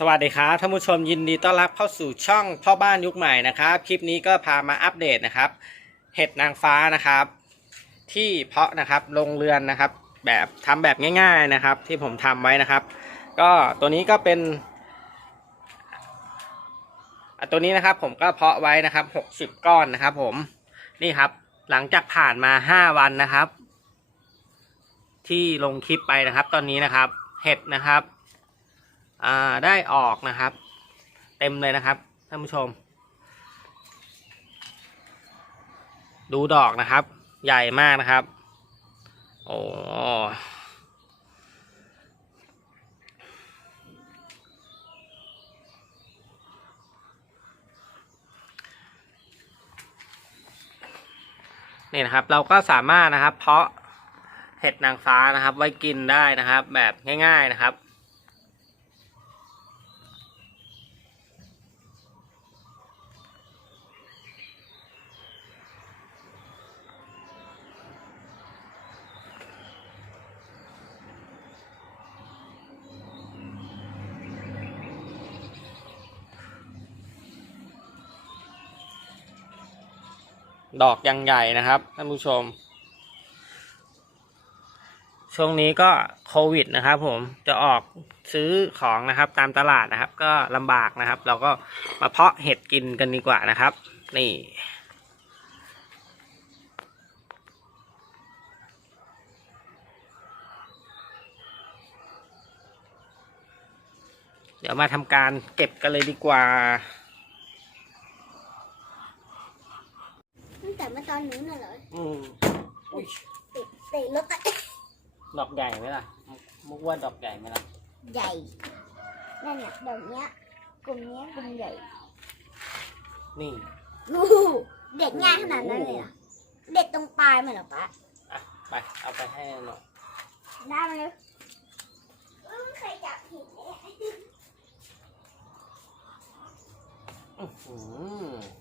สวัสดีครับท่านผู้ชมยินดีต้อนรับเข้าสู่ช่องพ่อบ้านยุคใหม่นะครับ คลิปนี้ก็พามาอัปเดตนะครับ เห็ดนางฟ้านะครับ ที่เพาะนะครับลงเรือนนะครับ แบบทำแบบง่ายๆนะครับ ที่ผมทำไว้นะครับ ก็ตัวนี้ก็เป็นตัวนี้นะครับผมก็เพาะไว้นะครับหกสิบก้อนนะครับ ผมนี่ครับ หลังจากผ่านมาห้าวันนะครับ ที่ลงคลิปไปนะครับ ตอนนี้นะครับ เห็ดนะครับ ได้ออกนะครับ เต็มเลยนะครับท่านผู้ชม ดูดอกนะครับ ใหญ่มากนะครับ โอ้นี่นะครับเราก็สามารถนะครับ เพาะเห็ดนางฟ้านะครับ ไว้กินได้นะครับ แบบง่าย ๆนะครับ ดอกยังใหญ่นะครับท่านผู้ชม ช่วงนี้ก็โควิดนะครับผมจะออกซื้อของนะครับตามตลาดนะครับ ก็ลำบากนะครับ เราก็มาเพาะเห็ดกินกันดีกว่านะครับ นี่เดี๋ยวมาทำการเก็บกันเลยดีกว่า ตั้งแต่เมื่อตอนนู้นน่ะเหรออืมอุ้ยติดติดรถอะดอกใหญ่ไหมล่ะ มุกว่าดอกใหญ่ไหมล่ะ ใหญ่ นั่นน่ะดอกเนี้ย กลุ่มเนี้ยกลุ่มใหญ่นี่งูเด็ดง่ายขนาดนั้นเลยเหรอเด็ดตรงปลายมันเหรอปะอะไป เอาไปให้หน่อยได้ไหมเลยใครจับผิดเนี่ยอื้อหือ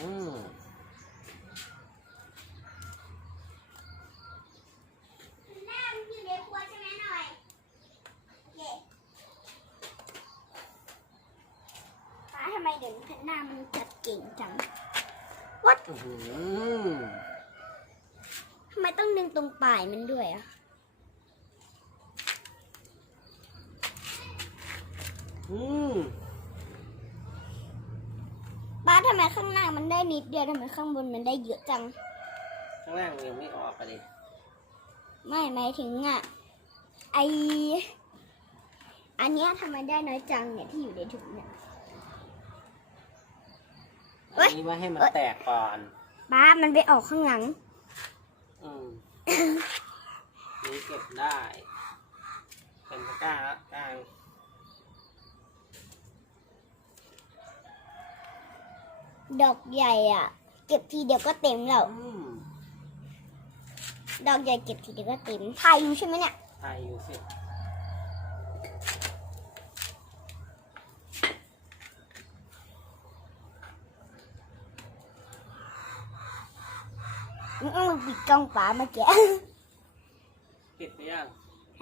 อืม หน้ามันอยู่ในครัวใช่ไหมหน่อยโอเคป้าทำไมเดี๋ยวนี้หน้ามันจัดเก่งจังอื้อหือทำไมต้องดึงตรงปลายมันด้วยอะอืมป้าทำไมข้างหน้ามันได้นิดเดียวทำไมข้างบนมันได้เยอะจัง ข้างล่างยังไม่ออกอะดิไม่หมายถึงอะไออันเนี้ยทำไมได้น้อยจังเนี่ยที่อยู่ในถุงเนี่ยเฮ้ อัยนนี้ว่าให้มันเอ้ยแตกก่อนป้ามันไปออกข้างหลัง อืมนี่เก็บได้ เป็นตะกร้าละกลางดอกใหญ่อะ เก็บทีเดียวก็เต็มแล้ว อืมดอกใหญ่เก็บทีเดียวก็เต็มถ่ายอยู่ใช่ไหมเนี่ย ไทยอยู่สิ มันต้องปิดกล้องป้าเมื่อกี้ปิดไปยัง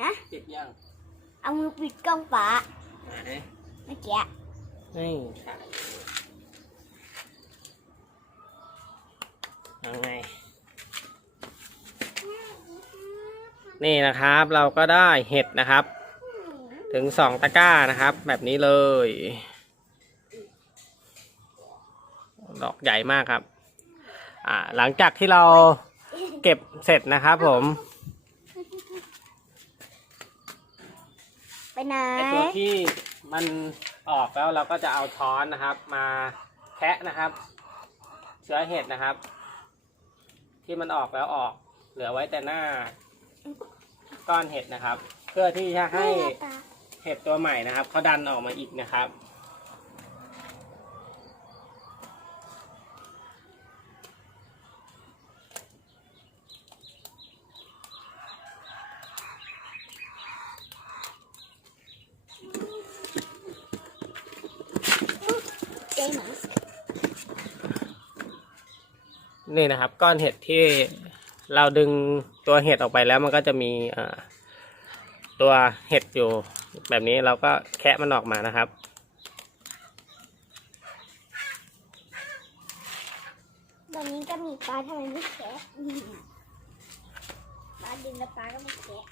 ฮะปิดยังเอามือปิดกล้องป้าไหนเมื่อกี้นี่ถ่ายยังไงนี่นะครับเราก็ได้เห็ดนะครับ ถึงสองตะกร้านะครับ แบบนี้เลย ดอกใหญ่มากครับ อ่าหลังจากที่เราเก็บเสร็จนะครับผม ไปไหน ไอตัวที่มันออกแล้วเราก็จะเอาช้อนนะครับ มาแคะนะครับ เชื้อเห็ดนะครับ ที่มันออกแล้วออก เหลือไว้แต่หน้า ก้อนเห็ดนะครับ เพื่อที่จะให้ไม่นะตาเห็ดตัวใหม่นะครับเขาดันออกมาอีกนะครับ นี่นะครับ ก้อนเห็ดที่เราดึงตัวเห็ดออกไปแล้วมันก็จะมีเอ่อตัวเห็ดอยู่ แบบนี้เราก็แคะมันออกมานะครับตอนนี้ก็มีปลาทำไมไม่แกะอืมปลาดึงแล้วปลาก็ไม่แกะ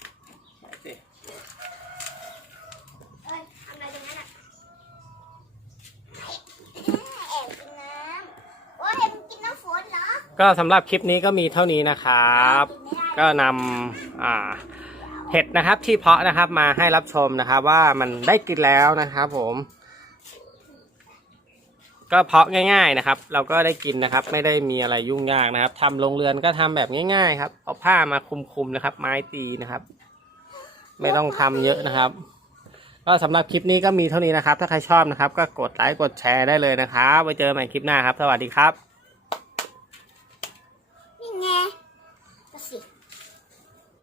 เอ้ยทำอะไรตรงนั้นอะแอบกินน้ำโอ้ยมึงกินน้ำฝนเหรอ ก็สำหรับคลิปนี้ก็มีเท่านี้นะครับ ก็นำเห็ดนะครับที่เพาะนะครับมาให้รับชมนะครับ ว่ามันได้กินแล้วนะครับผม ก็เพาะง่าย ๆนะครับ เราก็ได้กินนะครับ ไม่ได้มีอะไรยุ่งยากนะครับทำโรงเรือนก็ทำแบบง่าย ๆ ครับ เอาผ้ามาคุมๆนะครับ ไม้ตีนะครับ ไม่ต้องทำเยอะนะครับ ก็สำหรับคลิปนี้ก็มีเท่านี้นะครับ ถ้าใครชอบนะครับ ก็กดไลค์กดแชร์ได้เลยนะครับไว้เจอกันใหม่คลิปหน้าครับ สวัสดีครับ